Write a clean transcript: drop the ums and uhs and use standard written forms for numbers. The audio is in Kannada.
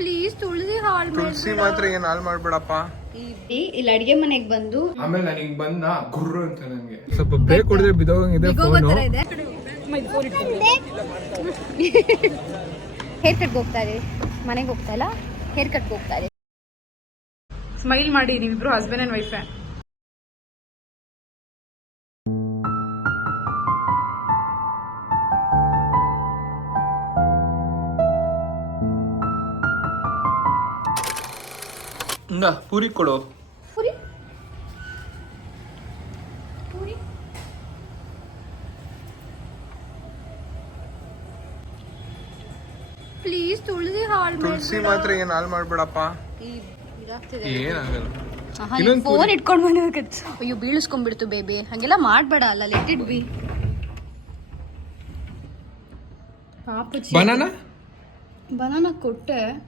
ಪ್ಲೀಸ್ ತುಳಸಿ ಹಾಳು ತುಳಸಿ ಮಾತ್ರ ಏನ್ ಹಾಳು ಮಾಡ್ಬೇಡಪ್ಪ. ಇಲ್ಲಿ ಅಡಿಗೆ ಮನೆಗೆ ಬಂದು ಆಮೇಲೆ ನನಗೆ ಬಂದ ಗುರ್ರು ಅಂತ ನನಗೆ ಸ್ವಲ್ಪ ಬೇಗ ಕೊಡಿದ್ರೆ ಬಿದೋಗಂಗಿದೆ ಫೋನು. ಹೇರ್ ಕಟ್ಗೆ ಹೋಗ್ತಾ ಇದೀವಿ, ಮನೆಗೆ ಹೋಗ್ತಾ ಇಲ್ಲ, ಹೇರ್ ಕಟ್ಗೆ ಹೋಗ್ತಾ ಇದೀವಿ. ಸ್ಮೈಲ್ ಮಾಡಿ ನೀವಿಬ್ರು ಹಸ್ಬೆಂಡ್ ಅಂಡ್ ವೈಫ್. ಪೂರಿ ಕೊಡು. ಪೂರಿ ಪೂರಿ ಪ್ಲೀಸ್ ತುಳಸಿ ಹಾಳು ತುಳಸಿ ಮಾತ್ರ ಏನ್ ಹಾಳು ಮಾಡ್ಬೇಡಪ್ಪ. ಏನಾಗಲ್ಲ. ಫೋನ್ ಇಟ್ಕೊಂಡ್ ಬಂದಿರ್ಕತ್. ಅಯ್ಯೋ ಬೀಳಿಸ್ಕೊಂಡ್ಬಿಡ್ತು ಬೇಬಿ, ಹಂಗೆಲ್ಲ ಮಾಡ್ಬೇಡ ಅಲ್ಲ, let it be. Banana banana ಕೊಟ್ಟೆ,